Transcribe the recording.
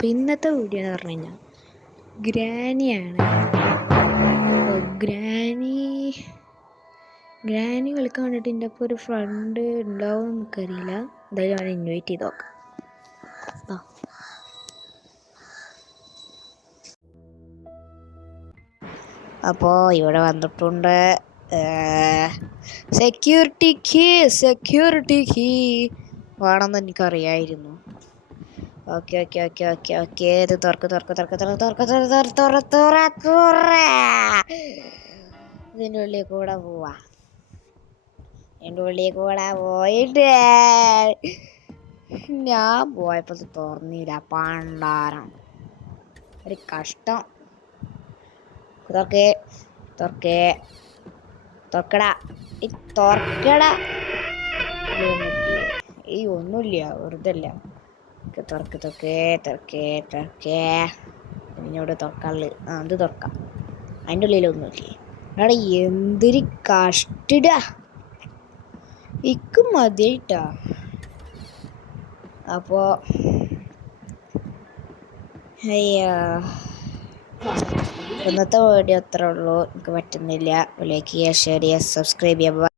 അപ്പോൾ ഇന്നത്തെ വീഡിയോ എന്ന് പറഞ്ഞു കഴിഞ്ഞാൽ ഗ്രാനിയാണ്. ഗ്രാനി കളിക്കാൻ വേണ്ടിയിട്ട് എൻ്റെ അപ്പോൾ ഒരു ഫ്രണ്ട് ഉണ്ടാവും നമുക്കറിയില്ല. എന്തായാലും അവനെ ഇൻവൈറ്റ് ചെയ്ത് നോക്കാം. അപ്പോൾ ഇവിടെ വന്നിട്ടുണ്ട്. സെക്യൂരിറ്റി കീ വേണമെന്ന് എനിക്കറിയായിരുന്നു. ഓക്കെ ഇത് ഇതിൻ്റെ ഉള്ളിൽ കൂടെ പോവാ. പോയിട്ട് ഞാൻ പോയപ്പോൾ തുറന്നില്ല. പണ്ടാരം ഒരു കഷ്ടം. തുറക്കടാ. ഒന്നുമില്ല, വെറുതെ അല്ല. ഇനിയോട് തുറക്കാനുള്ളത് അത് തുറക്കാം. അതിൻ്റെ ഉള്ളിലൊന്നുമില്ലേ? അവിടെ എന്തൊരു കഷ്ടിടാ. ഇക്ക് മതിയായിട്ടാ. അപ്പോൾ ഇന്നത്തെ വീഡിയോ അത്രേ ഉള്ളൂ. എനിക്ക് പറ്റുന്നില്ല. ലൈക്ക് ചെയ്യുക, ഷെയർ ചെയ്യുക, സബ്സ്ക്രൈബ് ചെയ്യുക.